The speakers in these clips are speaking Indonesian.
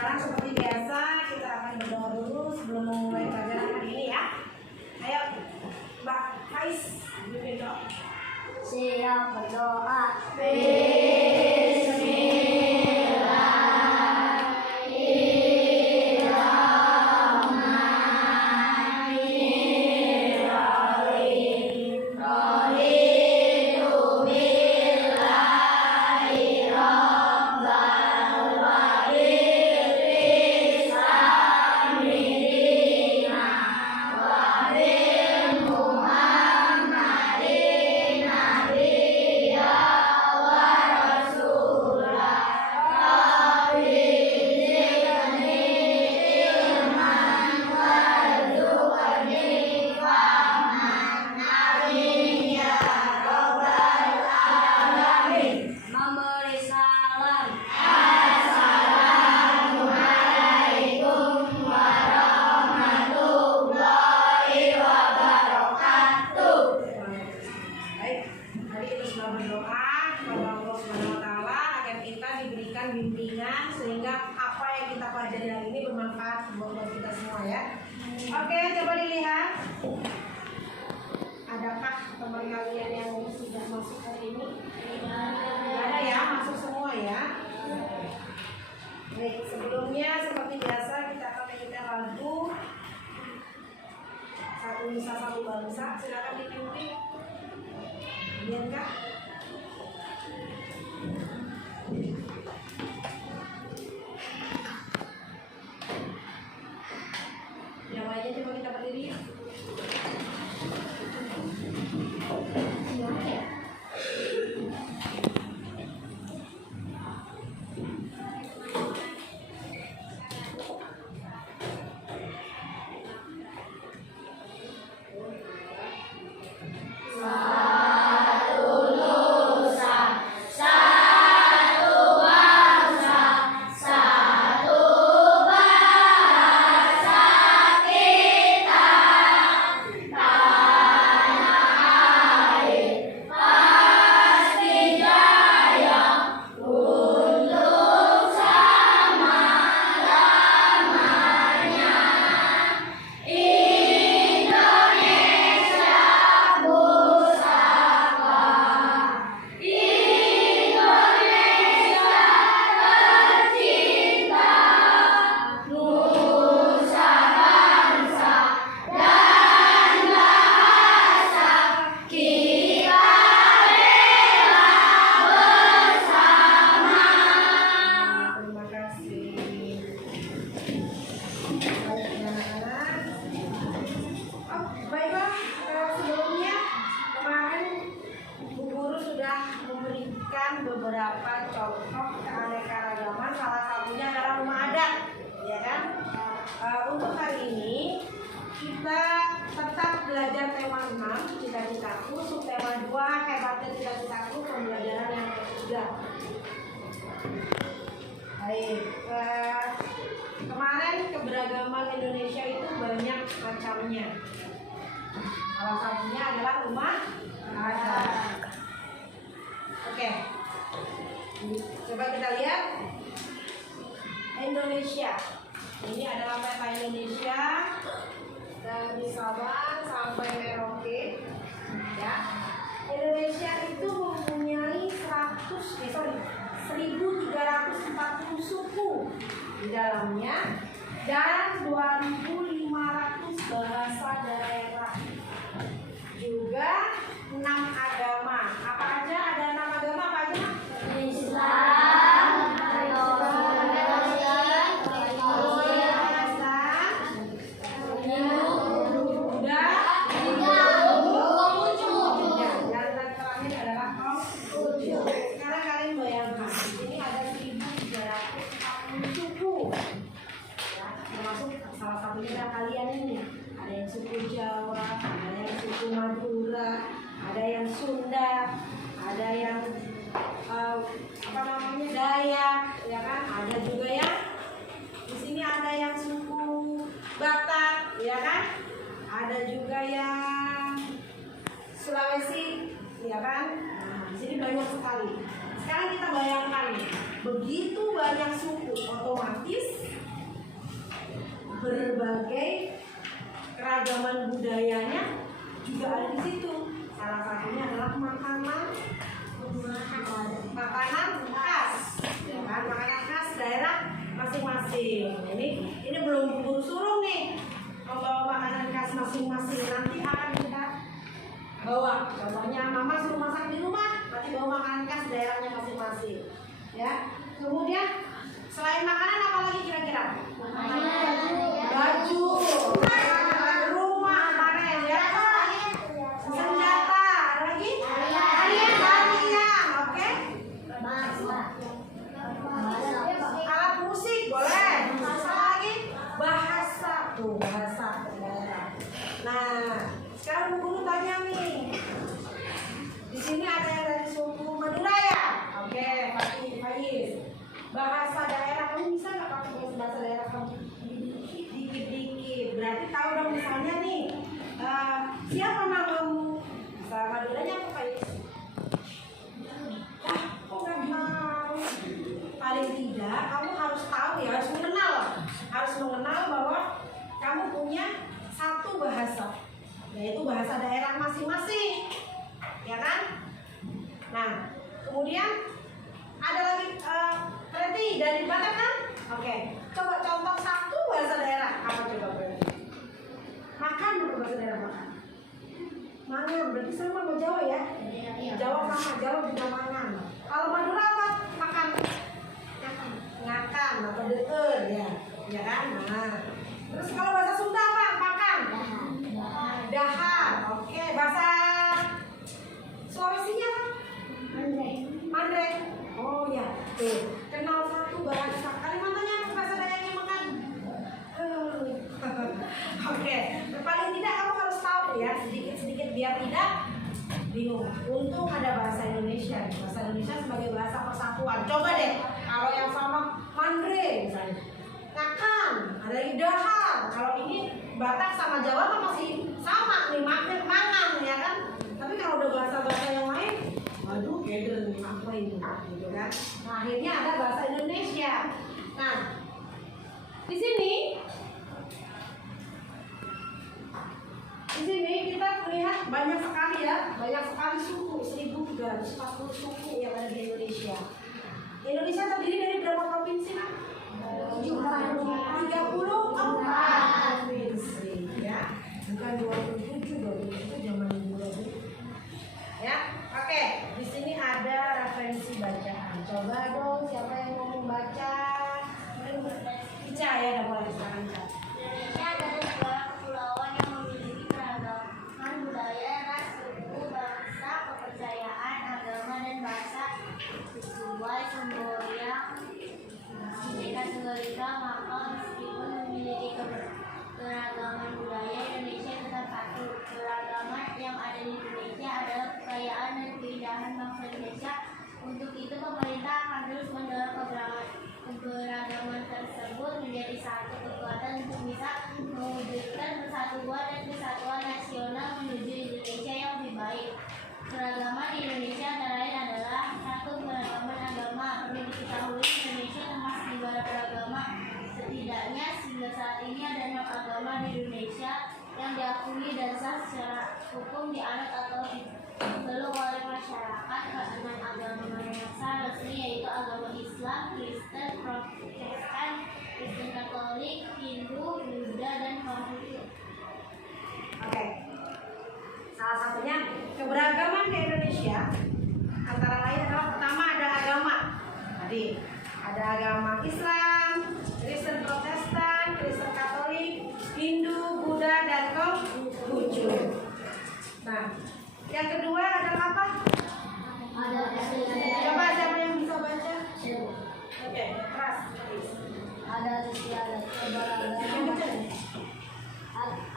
Sekarang seperti biasa kita akan berdoa dulu sebelum memulai pelajaran hari ini ya. Ayo, Mbak Faiz, berdoa. Siap berdoa. Bimbingan sehingga apa yang kita pelajari hari ini bermanfaat buat kita semua ya. Oke, coba dilihat. Adakah teman kalian yang sudah masuk hari ini? Tidak ada ya, masuk semua ya. Baik, sebelumnya seperti biasa kita akan menyanyikan lagu Satu Nusa Satu Bangsa. Silakan dipimpin. Lihat Kak. Yang lainnya coba kita berdiri. Beberapa contoh keanekaragaman, salah satunya adalah rumah adat, ya kan? Untuk hari ini kita tetap belajar tema 6 cita-citaku, subtema 2 hebatnya cita-citaku, pembelajaran yang ketiga. Baik, kemarin keberagaman Indonesia itu banyak macamnya. Salah satunya adalah rumah adat. Oke. Coba kita lihat Indonesia. Ini adalah peta Indonesia dari Sabang sampai Merauke. Ya. Indonesia itu mempunyai 1.340 suku di dalamnya dan 2.500 bahasa daerah. Juga 6 agama. Apa aja? Ada 6 agama apa aja? Islam, Buddha, dan terakhir adalah Konghucu. Sekarang kalian bayangkan, di sini ada 1.340 suku. Ya, termasuk salah satunya adalah kalian ini. Ada yang suku Jawa, ada yang suku Madura, ada yang Sunda, ada yang Dayak, ya kan? Ada juga yang di sini ada yang suku Batak, ya kan? Ada juga yang Sulawesi, ya kan? Nah, di sini banyak sekali. Sekarang kita bayangkan, begitu banyak suku, otomatis berbagai keragaman budayanya juga ada di situ. Salah satunya adalah makanan khas, ya kan? Makanan khas daerah masing-masing. Ini belum buru suruh nih membawa makanan khas masing-masing. Nanti akan kita bawa. Contohnya mama suruh masak di rumah, nanti bawa makanan khas daerahnya masing-masing. Ya. Kemudian selain makanan apa lagi kira-kira? Baju, rumah, aparel, ya. Senjata, ada lagi? Tarian, oke? Alat musik boleh. Apa lagi? Bahasa, tuh bahasa daerah. Nah, sekarang guru tanya nih. Di sini ada yang dari suku Madura ya? Oke, Faiz. Bahasa daerah kamu bisa nggak pakai bahasa daerah kamu? Dikit-dikit. Berarti tahu dong misalnya nih. Siapa namamu? Bahasa Maduranya apa Faiz? Kok nggak tahu? Paling tidak kamu harus tahu ya, harus mengenal bahwa kamu punya satu bahasa, yaitu bahasa daerah masing-masing, ya kan? Nah, kemudian ada lagi berarti dari Batak kan? Oke, coba contoh satu bahasa daerah apa coba berarti? Makan bahasa daerah makan. Mangan berarti sama sama Jawa ya? Jawa sama, Jawa juga mangan. Kalau Madura apa? Makan. Ngakan atau deur ya, ya kan? Nah, terus kalau bahasa Sunda apa? Makan. Dahar. Oke, bahasa Sulawesinya apa? Mandrek. Oh ya, tuh. Kenal satu bahasa. Kalimantannya apa bahasa daerahnya makan? Oke, paling tidak kamu harus tahu ya sedikit-sedikit biar tidak bingung. Untung ada bahasa Indonesia. Bahasa Indonesia sebagai bahasa persatuan. Coba deh, kalau yang sama Mandre misalnya, Ngakan, ada lagi Dahar. Kalau ini Batak sama Jawa kan masih sama nih, mangan ya kan. Tapi kalau udah bahasa-bahasa yang lain, aduh keder apa ini gitu kan. Nah, akhirnya ada bahasa Indonesia. Nah, di sini kita melihat banyak sekali ya, banyak sekali suku, 1340 suku yang ada di Indonesia. Indonesia terdiri dari berapa provinsi? 34 provinsi ya, bukan 27 dong, itu zaman dulu ya. Oke, di sini ada referensi bacaan. Coba dong, siapa yang mau membaca? Ica ya, udah boleh sekarang Ica. Indonesia adalah negara kepulauan yang memiliki keragaman budaya, ras, suku, bangsa, kepercayaan, agama, dan bahasa sesuai semboyan Bhinneka Tunggal Ika. Maka meskipun memiliki keragaman budaya, Indonesia tetap satu. Keragaman yang ada di Indonesia adalah kekayaan dan keindahan bangsa Indonesia. Untuk itu pemerintah akan terus mendorong keberagaman tersebut menjadi satu kekuatan untuk bisa mewujudkan persatuan dan kesatuan nasional menuju Indonesia yang lebih baik. Keragaman di Indonesia antara lain adalah satu, keragaman agama. Perlu diketahui Indonesia termasuk negara beragama. Setidaknya hingga saat ini ada 6 agama di Indonesia yang diakui dan sah secara hukum dianut atau dipeluk oleh masyarakat. Keenam agama yang sah resmi yaitu agama Islam, Kristen, Protestan, Kristen Katolik, Hindu, Buddha, dan Konghucu. Oke. Salah satunya keberagaman di Indonesia antara lain adalah pertama ada agama. Tadi ada agama Islam, Kristen Protestan, Kristen Katolik, Hindu, Buddha, dan Konghucu. Nah, yang kedua adalah apa? Coba siapa yang bisa baca? Oke, keras.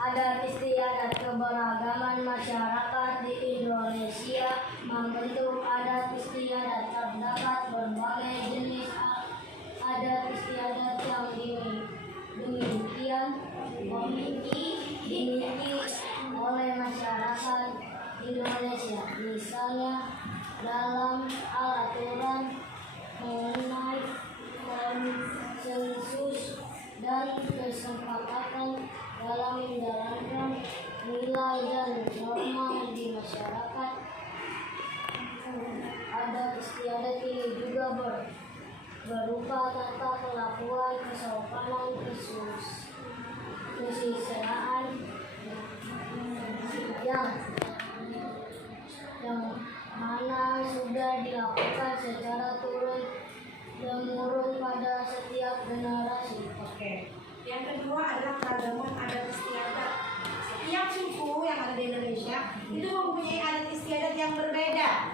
Adat istiadat keberagaman masyarakat di Indonesia membentuk adat istiadat. Terdapat berbagai jenis adat istiadat yang dimiliki oleh masyarakat Indonesia. Misalnya dalam aturan mengenai konsensus dan kesepakatan dalam menjalankan nilai dan norma di masyarakat. Adat istiadat ini juga berupa tata kelakuan, kesopanan, kesusilaan yang mana sudah dilakukan secara turun-temurun pada setiap generasi. Oke. Yang kedua adalah keragaman adat istiadat. Setiap suku yang ada di Indonesia itu mempunyai adat istiadat yang berbeda.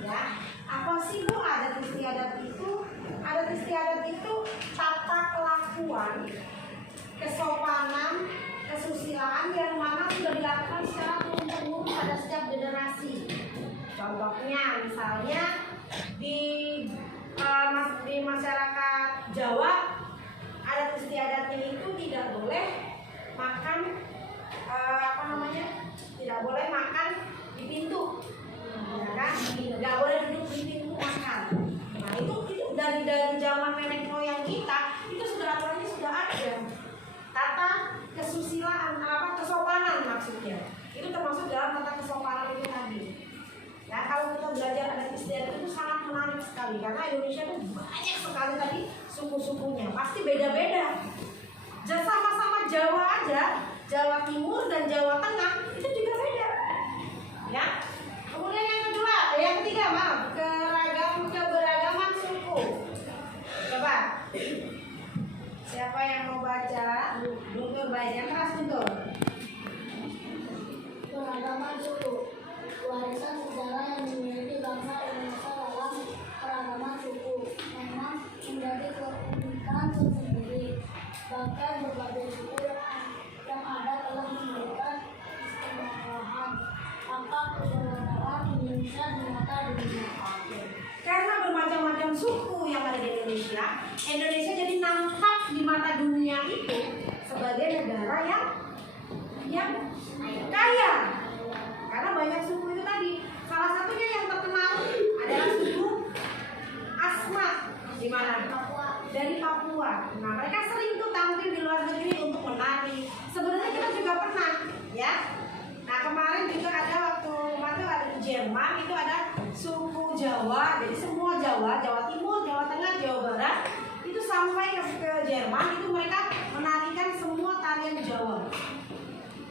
Ya, apa sih Bu adat istiadat itu? Adat istiadat itu tata kelakuan, kesopanan, kesusilaan yang mana sudah dilakukan secara turun-temurun pada setiap generasi. Contohnya misalnya di masyarakat Jawa adat istiadatnya itu tidak boleh makan tidak boleh makan di pintu, ya kan? Nggak boleh duduk di pintu makan. Nah itu dari zaman nenek moyang kita itu sudah aturannya sudah ada. Tata kesusilaan kesopanan maksudnya itu termasuk dalam tata kesopanan itu tadi. Ya, kalau kita belajar adat istiadat itu sangat menarik sekali karena Indonesia itu banyak sekali tadi suku-sukunya, pasti beda-beda. Sama-sama Jawa aja, Jawa Timur dan Jawa Tengah itu juga beda. Ya. Kemudian yang ketiga, keberagaman suku. Coba. Siapa yang mau baca? Guntur baik, yang keras Guntur. Keragaman suku, warisan sejarah yang dimiliki bangsa Indonesia dalam keragaman suku memang menjadi keunikan tersendiri. Bahkan berbagai suku yang ada telah memberikan keistimewaan akan keberadaan Indonesia di mata dunia. Karena bermacam-macam suku yang ada di Indonesia, Indonesia jadi nampak di mata dunia itu sebagai negara yang kaya. Karena banyak suku itu tadi. Salah satunya yang terkenal adalah suku Asmat. Di mana? Dari Papua. Nah, mereka sering tuh tampil di luar negeri untuk menari. Sebenarnya kita juga pernah, ya. Nah, kemarin juga ada waktu ada di Jerman itu ada suku Jawa. Jadi semua Jawa Timur, Jawa Tengah, Jawa Barat itu sampai ke Jerman itu mereka menarikan semua tarian Jawa.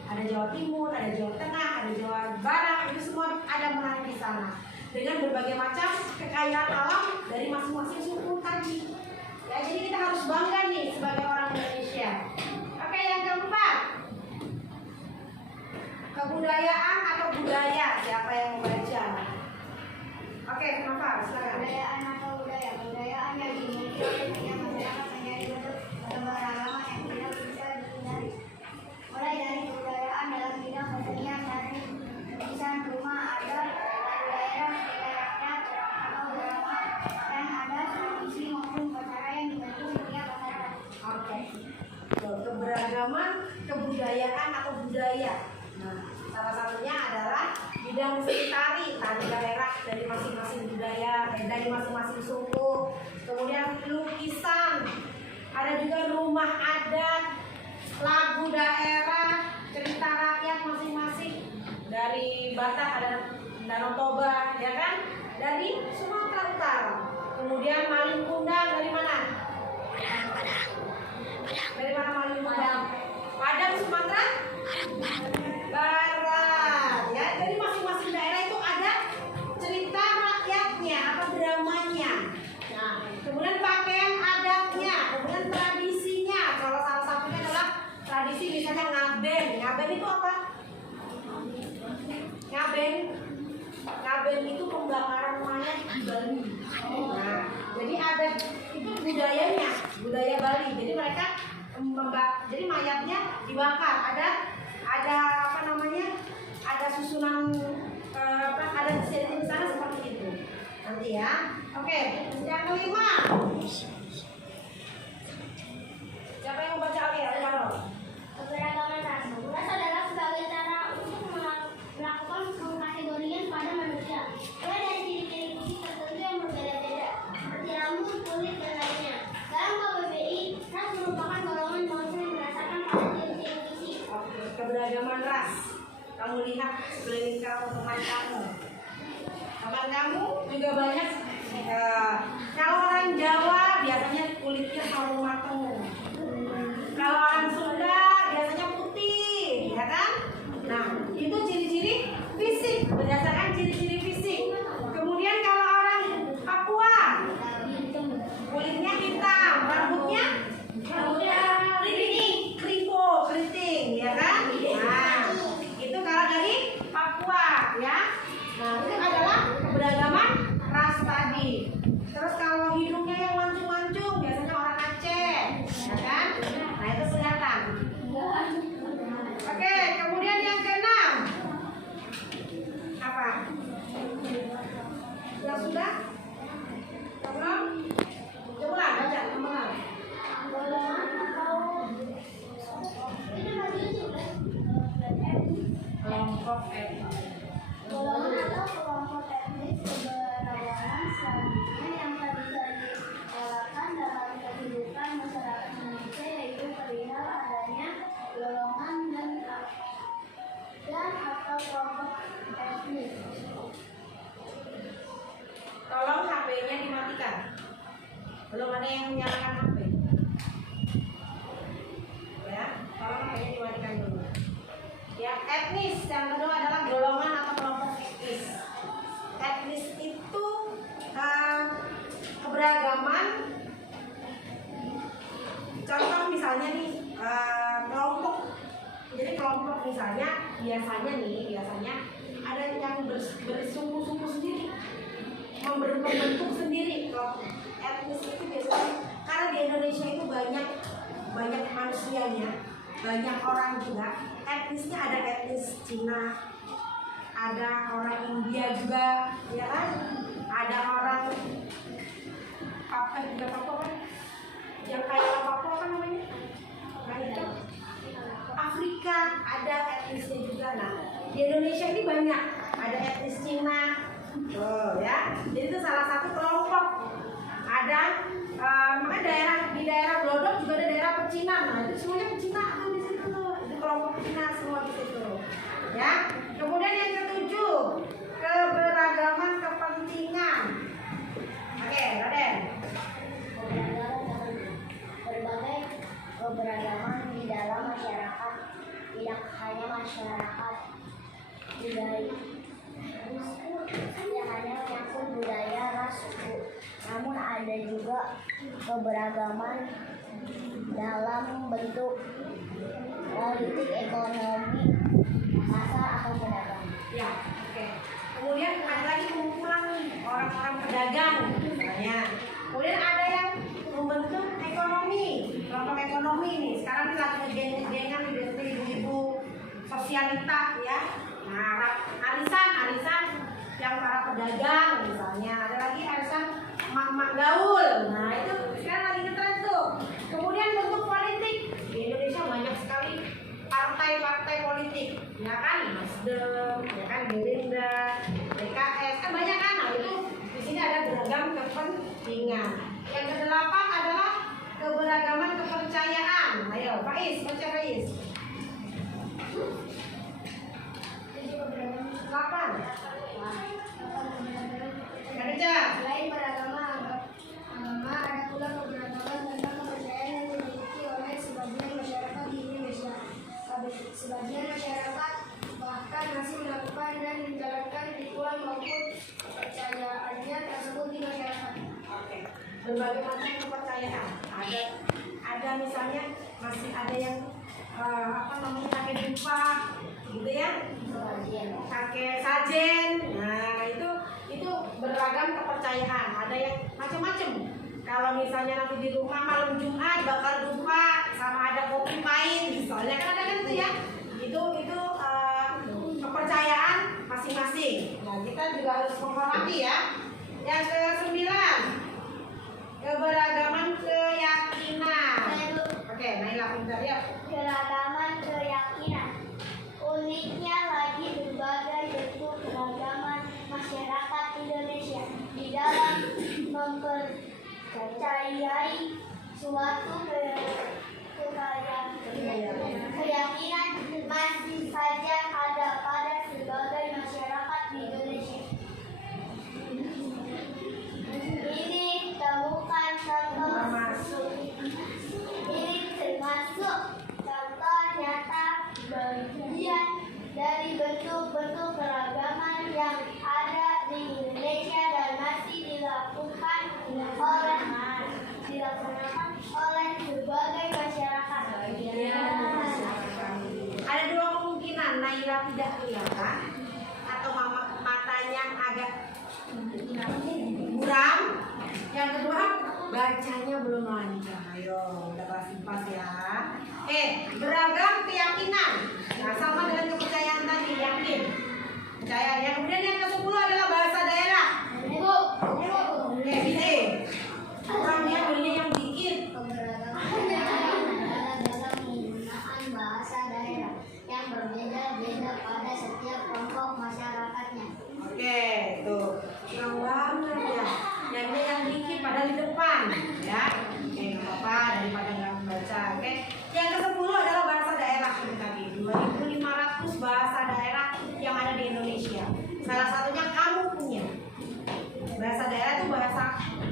Ada Jawa Timur, ada Jawa Tengah, ada Jawa Barat, itu semua ada menari di sana dengan berbagai macam kekayaan alam dari masing-masing suku tadi. Ya, jadi kita harus bangga nih sebagai orang Indonesia. Oke, yang keempat, kebudayaan atau budaya. Siapa yang membaca? Oke, kenapa? Silakan. Kebudayaan atau budaya. Kebudayaan yang dimiliki oleh setiap masyarakat menjadi bentuk keberagaman yang tidak bisa dihindari. Mulai dari kebudayaan dalam bidang kesenian dari lukisan, rumah adat, daerah, rakyat atau drama dan ada tradisi maupun upacara yang dibentuk setiap masyarakat. Oke. Keberagaman, kebudayaan atau budaya. Nah, salah satunya adalah bidang seni tari daerah dari masing-masing budaya, dari masing-masing suku. Kemudian lukisan, ada juga rumah adat, lagu daerah, cerita rakyat masing-masing. Dari Batak ada Danau Toba, ya kan? Dari Sumatera Utara. Kemudian Malin Kundang dari mana? Dari mana Malin Kundang? Padang Sumatera Barat. Ya, dari masing-masing daerah itu ada cerita rakyatnya atau dramanya. Nah, kemudian pakaian adatnya, kemudian tradisinya. Kalau salah satunya adalah tradisi misalnya ngaben. Ngaben itu apa? Ngaben itu pembakaran mayat di Bali. Nah, jadi adat itu budayanya, budaya Bali. Jadi mereka jadi mayatnya dibakar. Ada susunan ada di sana seperti itu. Nanti ya. Oke, yang kelima. Siapa yang mau baca Alia? Keberagaman ras. Ras adalah sebagai cara untuk melakukan pengkategorian pada manusia. Mulai dari ciri-ciri fisik tertentu yang berbeda-beda, seperti rambut, kulit, dan lainnya. Dalam KBBI, ras merupakan golongan Kamu lihat sekeliling kamu, teman kamu. Teman kamu juga banyak. Kalau orang Jawa biasanya kulitnya selalu matang. Kalau orang Sunda biasanya putih, ya kan? Nah, itu ciri-ciri fisik, berdasarkan ciri-ciri fisik. Kemudian kalau orang Papua, kulitnya hitam, rambutnya keriting, ya kan? Nah, itu kalau dari Papua, ya. Nah, itu adalah keberagaman ras tadi. Terus kalau hidungnya yang mancung-mancung, biasanya orang Aceh, ya kan? Nah, itu kelihatan. Oke, kemudian yang keenam. Apa? Yang sudah? Belum? Coba baca, teman-teman. Kelompok etnis. Golongan atau kelompok etnis keberagaman selanjutnya yang tak bisa dielakkan dalam kehidupan masyarakat Indonesia yaitu perihal adanya golongan dan atau kelompok etnis. Tolong HP-nya dimatikan. Belum ada yang menyalakan HP. Ya, tolong HP-nya dimatikan dulu. Yang etnis, yang kedua adalah golongan atau kelompok etnis. Etnis itu keberagaman. Contoh misalnya nih, kelompok. Jadi kelompok misalnya biasanya ada yang bersuku-suku sendiri, membentuk sendiri. Kelompok etnis itu biasanya karena di Indonesia itu banyak manusianya, banyak orang juga. Etnisnya ada etnis Cina, ada orang India juga, ya kan? Ada orang apa kan? Yang kayak apa kan namanya? Itu Afrika ada etnisnya juga. Nah, di Indonesia ini banyak ada etnis Cina, ya. Jadi itu salah satu kelompok. Ada makanya di daerah Glodok juga ada daerah pecinan. Nah, itu semuanya pecinaan tuh di situ tuh. Itu kelompok pecinan semua di situ. Ya. Kemudian yang ketujuh, keberagaman kepentingan. Oke, Raden. Berbagai keberagaman di dalam masyarakat, tidak hanya masyarakat budaya, tidak hanya menyangkut budaya ras suku, namun ada juga keberagaman dalam bentuk politik, ekonomi, pasar atau pedagang. Ya, oke. Kemudian ada lagi kumpulan orang-orang pedagang misalnya. Kemudian ada yang membentuk ekonomi, kelompok ekonomi nih. Sekarang ini lagi ngegeng-gengan biasanya ibu-ibu sosialita ya. Nah, arisan yang para pedagang misalnya. Ada lagi arisan mak-mak gaul. Nah, itu sekarang lagi ngetren tuh. Kemudian bentuk politik. Di Indonesia banyak sekali partai-partai politik, ya kan? Nasdem, ya kan? Gerindra, PKS, kan banyak kan? Nah, itu di sini ada beragam kepentingan. Yang kedelapan adalah keberagaman kepercayaan. Ayo, Faiz, baca Faiz. 8. Baca. Selain beragama agama, ada pula keberagaman tentang kepercayaan yang dimiliki oleh sebagian masyarakat di Indonesia. Sebagian masyarakat bahkan masih melakukan dan menjalankan ritual maupun kepercayaannya tersebut di masyarakat. Oke. Berbagai macam kepercayaan. Ada misalnya masih ada yang kakek dupa, gitu ya. Kakek sajen. Nah, itu beragam kepercayaan. Ada yang macam-macam. Kalau misalnya nanti di rumah malam Jumat bakar dupa sama ada kopi pahit, misalnya kan ada kan itu ya. Itu kepercayaan masing-masing. Nah, kita juga harus menghormati ya. Yang ke-9, keberagaman keyakinan. Oke, Naila pintar ya. Keragaman keyakinan. Uniknya lagi berbagai bentuk keragaman masyarakat Indonesia di dalam mempercayai suatu keyakinan masih saja ada bacanya belum lancar. Ayo, udah kelas 4 ya. Beragam keyakinan. Nah, sama dengan kepercayaan tadi, yakin. Percaya. Yang kemudian yang ke-10 adalah bahasa daerah. Gini. Orang dia belinya yang dikit. Dalam penggunaan bahasa daerah yang berbeda-beda pada setiap kelompok masyarakatnya. Oke, tuh. Yang banget ya. Yang dikit pada di depan, ya. Oke, nggak apa-apa daripada nggak membaca. Oke. Yang ke-10 adalah bahasa daerah ini tadi. 2.500 bahasa daerah yang ada di Indonesia. Salah satunya kamu punya. Bahasa daerah itu bahasa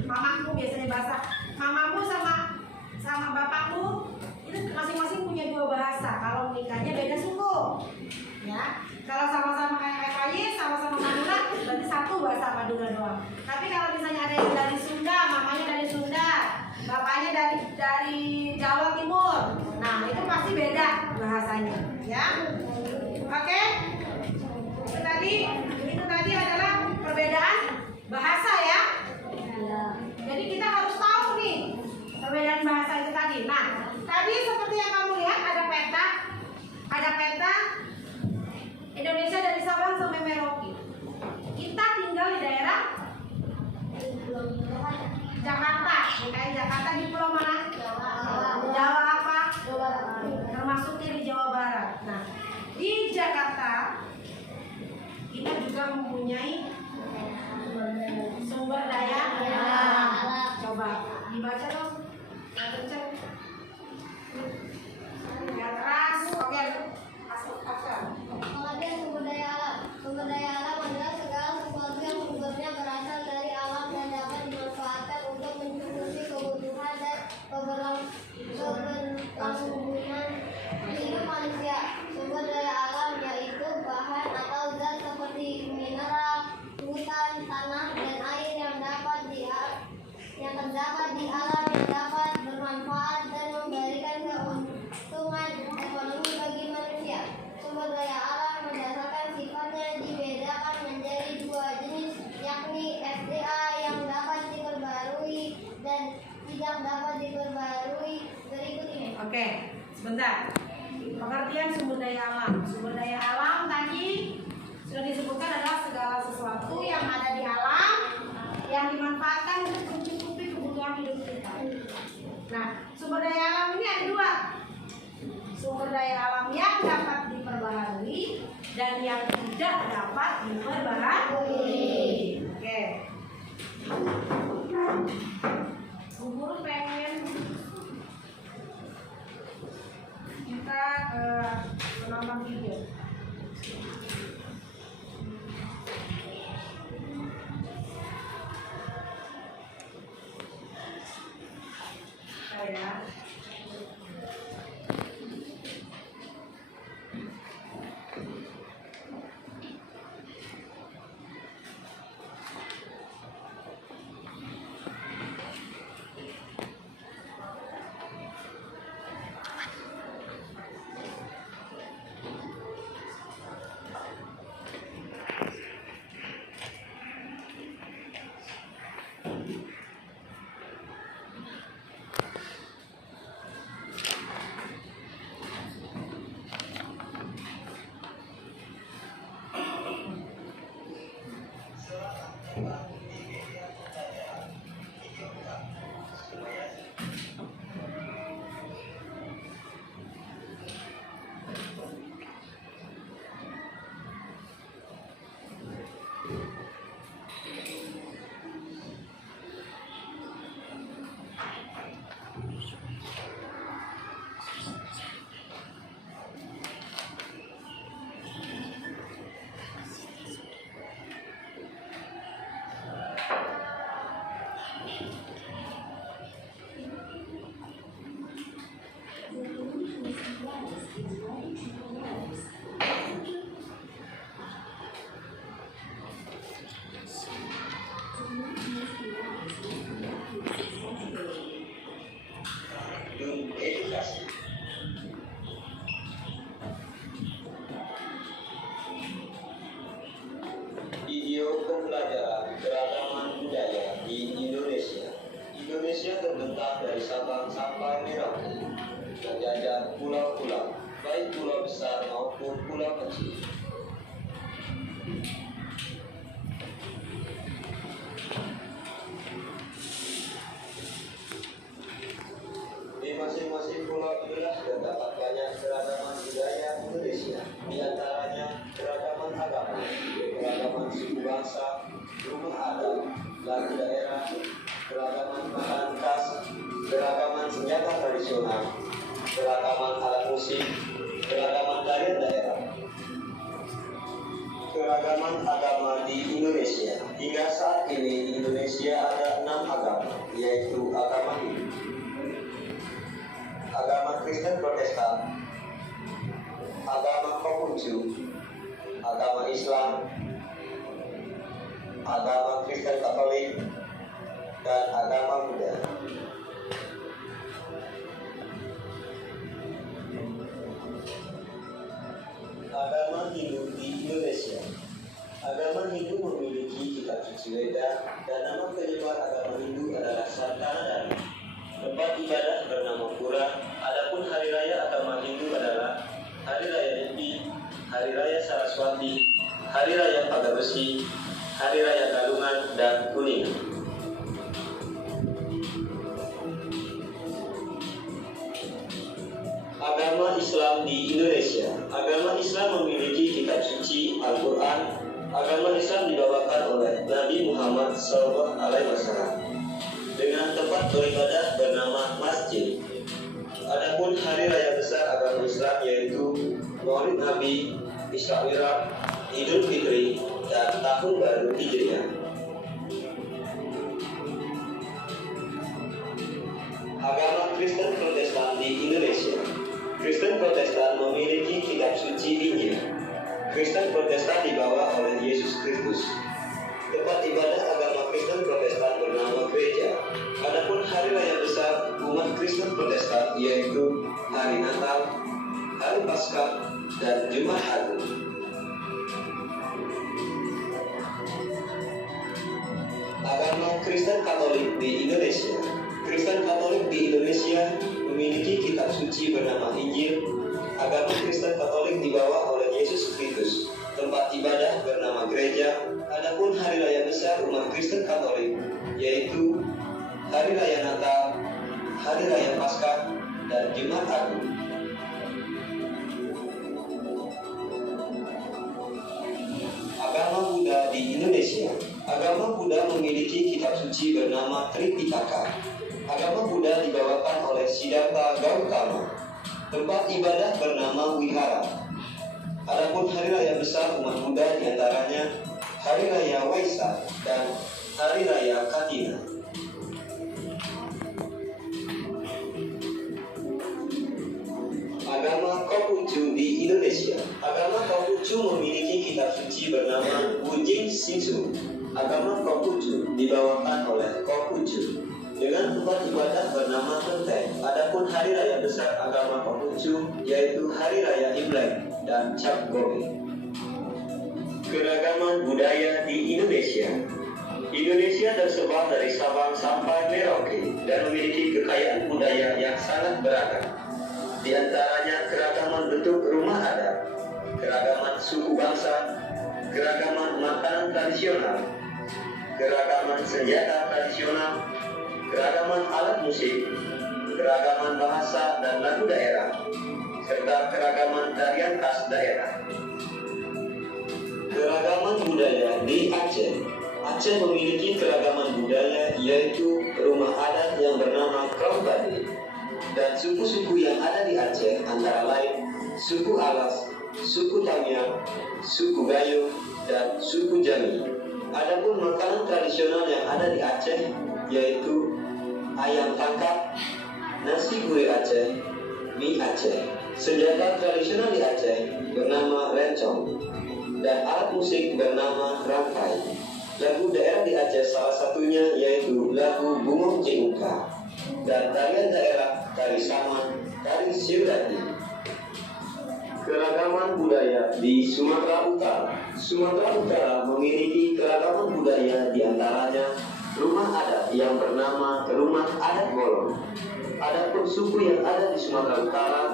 mamaku, biasanya bahasa mamamu sama bapakmu itu masing-masing punya 2 bahasa. Kalau menikahnya beda suku, ya. Kalau sama-sama kayak KKY, sama-sama Madura, berarti 1 bahasa Madura doang. Tapi kalau misalnya ada yang dari Sunda, mamanya dari Sunda, bapaknya dari Jawa Timur, nah itu pasti beda bahasanya, ya. Oke? Itu tadi adalah perbedaan bahasa ya. Jadi kita harus tahu nih perbedaan bahasa itu tadi. Nah, tadi seperti yang kamu lihat ada peta Indonesia dari Sabang sampai Merauke. Kita tinggal di daerah Jakarta, DKI Jakarta. Di pulau mana? Jawa apa? Termasuknya di Jawa Barat. Nah, di Jakarta kita juga mempunyai sumber daya alam. Coba dibaca dong. Kencang. Biar keras. Oke. Pengertian sumber daya alam. Sumber daya alam adalah segala sesuatu yang sumbernya berasal dari alam dan dapat dimanfaatkan untuk mencukupi kebutuhan dan keberlangsungan hidup manusia. Sumber daya alam yaitu bahan atau zat seperti mineral, hutan, tanah, dan air yang terdapat di alam yang dapat bermanfaat dan memberikan keuntungan ekonomi bagi manusia. Sumber daya alam berdasarkan sifatnya dibedakan menjadi 2 jenis, yakni SDA yang dapat diperbarui dan tidak dapat diperbarui. Berikut ini. Oke, sebentar. Pengertian sumber daya alam. Sumber daya alam tadi sudah disebutkan adalah segala sesuatu yang ada di alam yang dimanfaatkan untuk mencukupi kebutuhan hidup kita. Nah, sumber daya alam ini ada 2. Sumber daya alam yang dapat diperbaharui dan yang tidak dapat diperbaharui. Oke. Bu Guru pengen kita menonton video. Ya. dan pulau-pulau, baik pulau besar maupun pulau kecil. Di masing-masing pulau inilah terdapat banyak keragaman budaya Indonesia, di antaranya keragaman agama, keragaman suku bangsa, rumah adat, lagu daerah, keragaman makanan khas, keragaman senjata tradisional, keragaman alat musik, keragaman tarian daerah, keragaman agama di Indonesia. Hingga saat ini di Indonesia ada 6 agama, yaitu agama Hindu, agama Kristen Protestan, agama Konghucu, agama Islam, agama Kristen Katolik, dan agama Buddha. Agama Hindu di Indonesia. Agama Hindu memiliki kitab suci Weda dan nama penyebar agama Hindu adalah Santana Dharma. Tempat ibadah bernama Pura. Adapun hari raya agama Hindu adalah Hari Raya Nyepi, Hari Raya Saraswati, Hari Raya Pagabesi, Hari Raya Galungan, dan Kuningan. Agama Islam di Indonesia. Agama Islam memiliki kitab suci Al-Quran. Agama Islam dibawakan oleh Nabi Muhammad SAW dengan tempat beribadah bernama masjid. Adapun hari raya besar agama Islam yaitu Maulid Nabi, Isra Mi'raj, Idul Fitri, dan Tahun Baru Hijriah. Agama Kristen Protestan di Indonesia. Kristen Protestan memiliki kitab suci Injil. Kristen Protestan dibawa oleh Yesus Kristus. Tempat ibadah agama Kristen Protestan bernama gereja. Adapun hari raya besar umat Kristen Protestan yaitu hari Natal, hari Paskah, dan Jumat Agung. Agama Kristen Katolik di Indonesia. Kristen Katolik di Indonesia memiliki kitab suci bernama Injil. Agama Kristen Katolik dibawa oleh Yesus Kristus. Tempat ibadah bernama gereja. Adapun hari raya besar umat Kristen Katolik yaitu hari raya Natal, hari raya Paskah, dan Jumat Agung. Agama Buddha di Indonesia. Agama Buddha memiliki kitab suci bernama Tripitaka. Agama Buddha dibawakan oleh Siddhartha Gautama. Tempat ibadah bernama Wihara. Adapun hari raya besar umat Buddha diantaranya Hari Raya Waisak dan Hari Raya Katina. Agama Konghucu di Indonesia. Agama Konghucu memiliki kitab suci bernama Wujing Shinsu. Agama Konghucu dibawakan oleh Konghucu dengan tempat ibadah bernama Kelenteng. Adapun hari raya besar agama Konghucu yaitu Hari Raya Imlek dan Cap Gomeh. Keragaman budaya di Indonesia. Indonesia tersebar dari Sabang sampai Merauke dan memiliki kekayaan budaya yang sangat beragam. Di antaranya keragaman bentuk rumah adat, keragaman suku bangsa, keragaman makanan tradisional, keragaman senjata tradisional, keragaman alat musik, keragaman bahasa dan lagu daerah, serta keragaman tarian khas daerah. Keragaman budaya di Aceh. Aceh memiliki keragaman budaya yaitu rumah adat yang bernama Krombade. Dan suku-suku yang ada di Aceh antara lain suku Alas, suku Tamiang, suku Gayo, dan suku Jami. Adapun makanan tradisional yang ada di Aceh yaitu ayam tangkap, nasi gurih Aceh, mie Aceh. Senjata tradisional di Aceh bernama rencong dan alat musik bernama rangkai. Lagu daerah di Aceh salah satunya yaitu lagu Bungong Cengka dan tarian daerah tari saman, tari siurati. Keragaman budaya di Sumatera Utara. Sumatera Utara memiliki keragaman budaya di antaranya rumah adat yang bernama Rumah Adat Bolong, Adapun suku yang ada di Sumatera Utara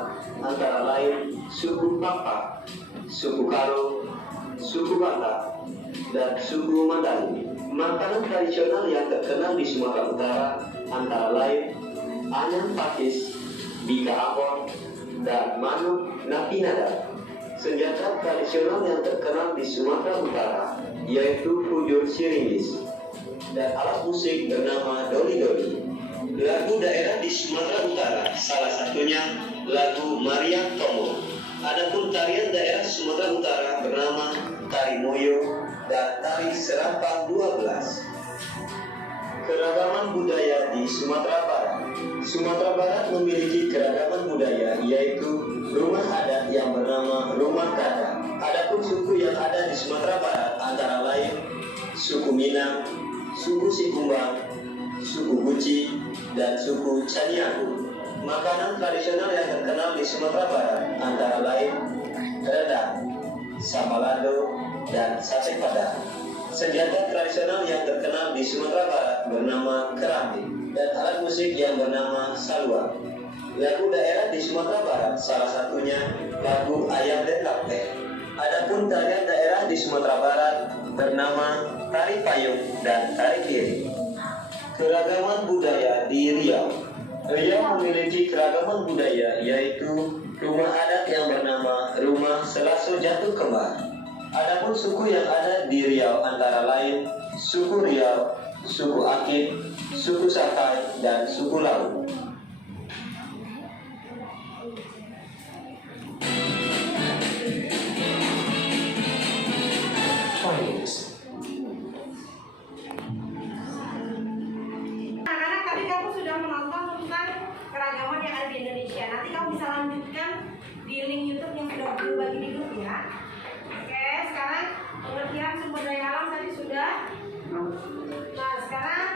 antara lain suku Papa, suku Karo, suku Batak, dan suku Mandali. Makanan tradisional yang terkenal di Sumatera Utara antara lain anyam pakis, bika ambon, dan manuk napinada. Senjata tradisional yang terkenal di Sumatera Utara yaitu fujur siringis dan alat musik bernama doli-doli. Lagu daerah di Sumatera Utara salah satunya lagu Mariam Tomo. Adapun tarian daerah Sumatera Utara bernama Tari Moyo dan Tari Serapang 12. Keragaman budaya di Sumatera Barat. Sumatera Barat memiliki keragaman budaya yaitu rumah adat yang bernama Rumah Kada. Adapun suku yang ada di Sumatera Barat antara lain suku Minang, suku Sikumbang, suku Guci, dan suku Caniago. Makanan tradisional yang terkenal di Sumatera Barat antara lain rendang, samalado, dan sate padang. Senjata tradisional yang terkenal di Sumatera Barat bernama keramik dan alat musik yang bernama saluang. Lagu daerah di Sumatera Barat salah satunya lagu Ayam dan Lape. Adapun tarian daerah di Sumatera Barat bernama Tari Payung dan Tari Kiri. Keragaman budaya di Riau. Riau memiliki keragaman budaya yaitu rumah adat yang bernama Rumah Selaso Jatuh Kembar. Adapun suku yang ada di Riau antara lain suku Riau, suku Akit, suku Sakai, dan suku Lau. Anak-anak, tadi kamu sudah menonton tentang keragaman yang ada di Indonesia. Nanti kamu bisa lanjutkan di link YouTube yang sudah berbagi di grup ya. Oke, sekarang pengertian sumber daya alam tadi sudah. Nah, sekarang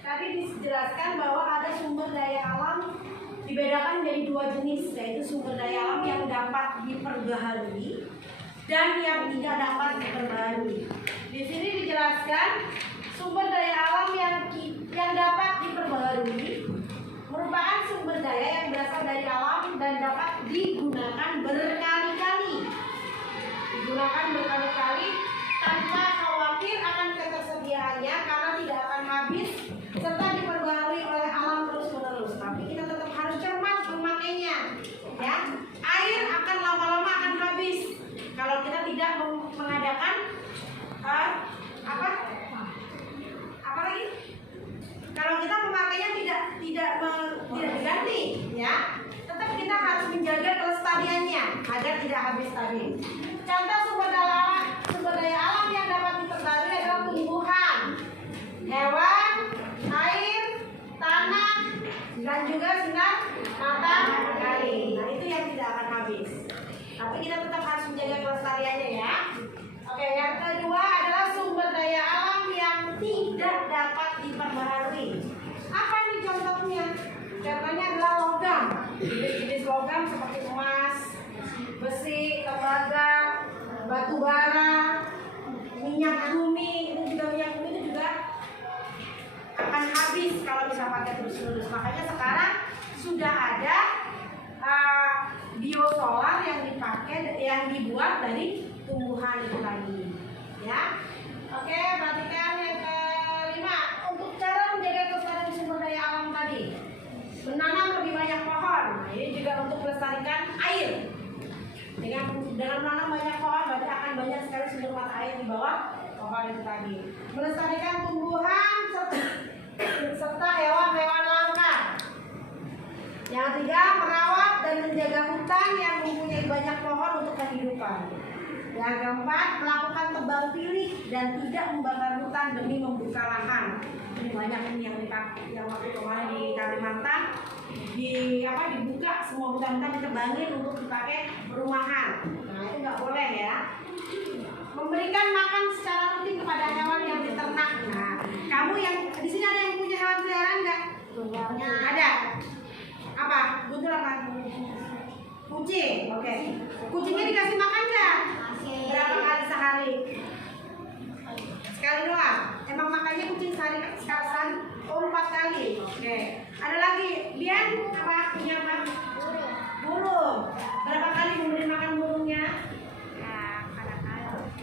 tadi dijelaskan bahwa ada sumber daya alam dibedakan menjadi dua jenis, yaitu sumber daya alam yang dapat diperbaharui dan yang tidak dapat diperbaharui. Di sini dijelaskan sumber daya alam yang dapat diperbaharui merupakan sumber daya yang berasal dari alam dan dapat digunakan berkali-kali. Digunakan berkali-kali tanpa khawatir akan ketersediaannya karena tidak akan habis serta diperbaharui oleh alam terus-menerus. Tapi kita tetap harus cermat memakainya. Ya, air akan lama-lama akan habis kalau kita tidak mengadakan apa lagi? Kalau kita memakainya tidak diganti, ya, tetap kita harus menjaga kelestariannya agar tidak habis tadi. Contoh sumber daya alam yang dapat diperbarui adalah tumbuhan, hewan, air, tanah, dan juga sinar matahari. Nah, itu yang tidak akan habis. Tapi kita tetap harus menjaga kelestariannya ya. Oke, yang kedua adalah sumber daya alam yang tidak dapat diperbaharui. Apa nih contohnya? Contohnya adalah logam. Jenis logam seperti emas, besi, tembaga, batu bara, minyak bumi. Itu juga akan habis kalau bisa pakai terus-menerus. Makanya sekarang sudah ada biosolar yang dibuat dari tumbuhan itu tadi, ya. Oke, perhatikan yang kelima. Untuk cara menjaga kelestarian sumber daya alam tadi, menanam lebih banyak pohon. Nah, ini juga untuk melestarikan air. Dengan menanam banyak pohon berarti akan banyak sekali sumber mata air di bawah pohon itu tadi. Melestarikan tumbuhan serta hewan-hewan langka. Yang ketiga, merawat dan menjaga hutan yang mempunyai banyak pohon untuk kehidupan. Yang keempat, melakukan tebang pilih dan tidak membakar hutan demi membuka lahan. Ini banyak ini yang waktu kemarin di Kalimantan dibuka semua hutan-hutan ditebangin untuk dipakai perumahan. Nah, itu nggak boleh ya. Memberikan makan secara rutin kepada hewan yang diternak. Nah, kamu yang di sini ada yang punya hewan peliharaan nggak? Ada. Apa? Buntul apa? Kucing. Oke. Kucingnya dikasih makan nggak? Berapa kali sehari? Sekali doang. Emang makanya kucing sehari 4 kali. Oke. Ada lagi. Bian apa? Punya apa? Burung. Berapa kali kemudian makan burungnya?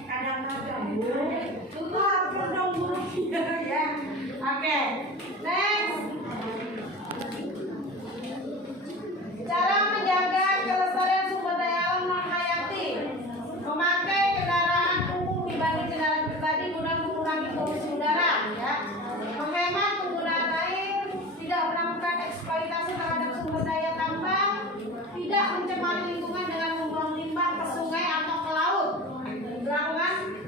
Kadang-kadang. Coba hapus dong burungnya ya. Oke. Next. Cara menjaga kelestarian sumber daya alam menghayati. Memakai kendaraan umum dibanding kendaraan pribadi guna mengurangi polusi udara, ya. Menghemat penggunaan air, tidak melakukan eksploitasi terhadap sumber daya tambang, tidak mencemari lingkungan dengan membuang limbah ke sungai atau ke laut,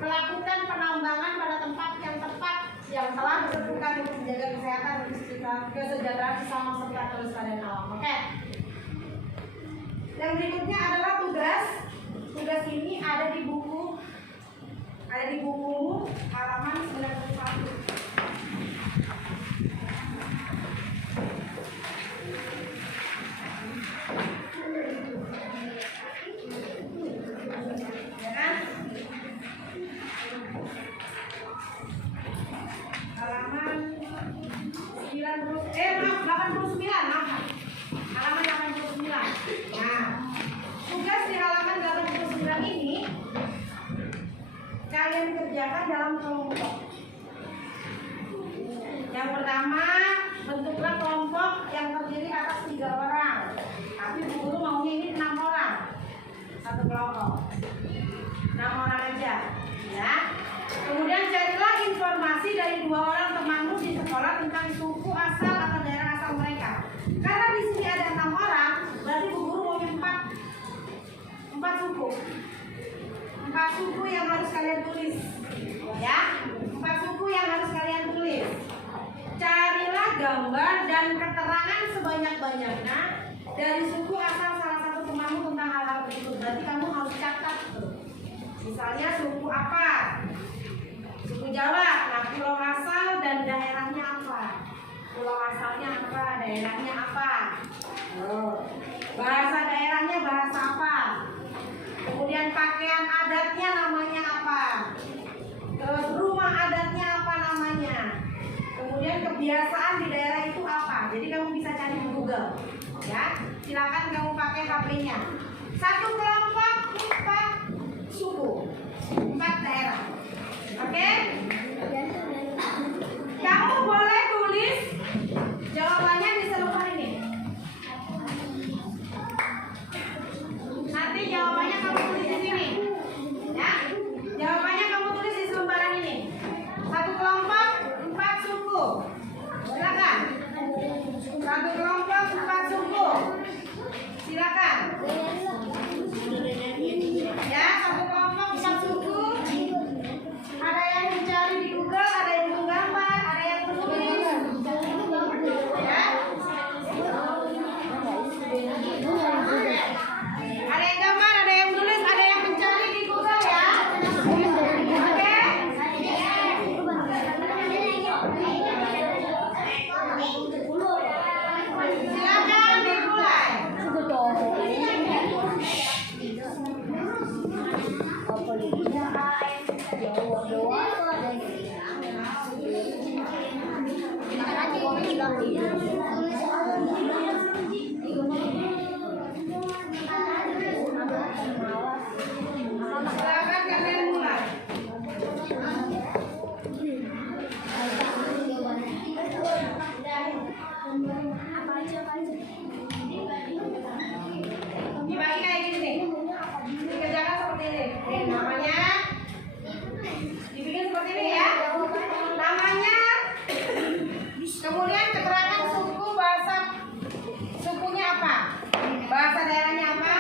melakukan penambangan pada tempat yang tepat yang telah ditentukan untuk menjaga kesehatan dan kesejahteraan sesama serta kelestarian alam. Oke. Yang berikutnya adalah tugas. Tugas ini ada di buku halaman 91. Ya kan? Halaman 89, maaf. Halaman 89. Nah, tugas di halaman 89 ini kalian kerjakan dalam kelompok. Yang pertama, bentuklah kelompok yang terdiri atas 3 orang. Tapi Bu Guru maunya ini 6 orang. Satu kelompok. 6 orang aja, ya. Kemudian carilah informasi dari 2 orang temanmu di sekolah tentang suku asal atau daerah asal mereka. Karena di sini ada 6 orang, berarti Bu Guru maunya 4 suku. 4 suku yang harus kalian tulis, ya. 4 suku yang harus kalian tulis. Carilah gambar dan keterangan sebanyak-banyaknya dari suku asal salah satu temanmu tentang hal-hal berikut. Berarti kamu harus catat. Misalnya suku apa? Suku Jawa. Nah, pulau asal dan daerahnya apa? Pulau asalnya apa? Daerahnya apa? Bahasa daerahnya bahasa apa? Kemudian pakaian adatnya namanya apa? Terus rumah adatnya apa namanya? Kemudian kebiasaan di daerah itu apa? Jadi kamu bisa cari di Google, ya. Silakan kamu pakai HP-nya. Satu kelompok 4 suku, 4 daerah. Oke? Kamu boleh tulis jawabannya di selembar ini. Nanti jawabannya kamu tulis di sini, ya. Jawabannya kamu tulis di selembaran ini. Satu kelompok 4 suku. Silakan. Satu kelompok 4 suku. Silakan. Ya, satu kelompok 4 suku. Ada yang mencari di Google, ada yang menggambar, ada yang menulis. Ya. Ada yang gambar, ada yang menulis, ada yang mencari di Google, ya. Oke? Silakan dimulai. Silakan kalian mulai. Dibagi kayak gini nih. Dikerjakan seperti ini. Nih, namanya dibikin seperti ini, ya. Namanya, kemudian keterangan suku, bahasa sukunya apa, bahasa daerahnya apa,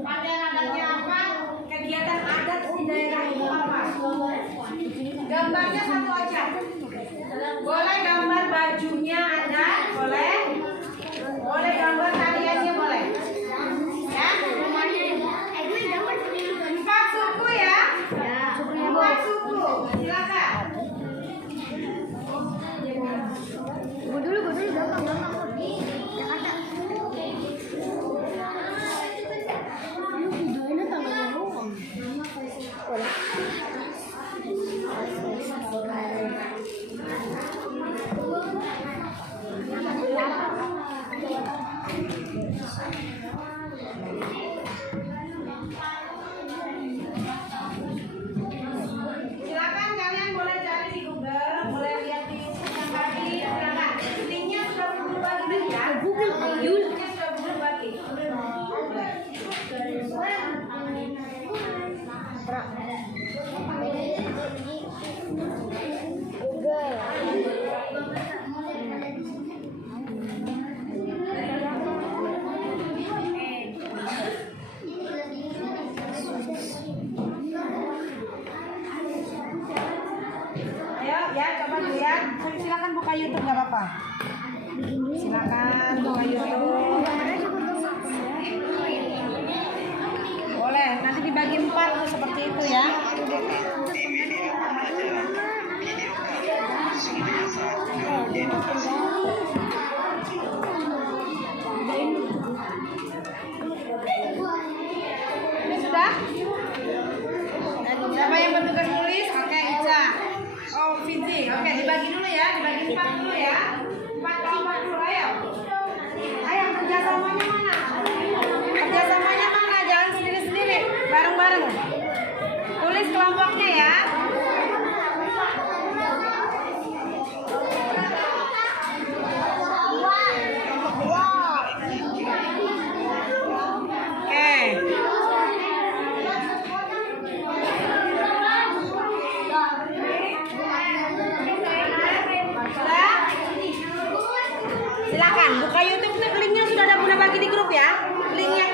pakaian adatnya apa, kegiatan adat di daerah itu apa. Gambarnya satu aja. Boleh gambar bajunya ada, boleh. Boleh gambar tariannya, boleh. Ya. 4 suku, ya. 4 suku. Silakan. Gue dulu gampang. Jakarta. Lu videonya tanggal berapa? Nama apa sih? Silakan buka YouTube. Boleh, nanti dibagi 4 tuh seperti itu ya. Ini sudah? Siapa yang bertugas nulis? Oke, Ica. Oh, Fitri. Oke, dibagi dulu ya, dibagi 4 dulu ya. 4 kelompok dulu, ayo. Ayo, kerjasamanya mana? Kerjasamanya mana? Jangan sendiri-sendiri, bareng-bareng. Tulis kelompoknya ya. Silakan buka YouTube, linknya sudah ada bagi di grup ya. Link yang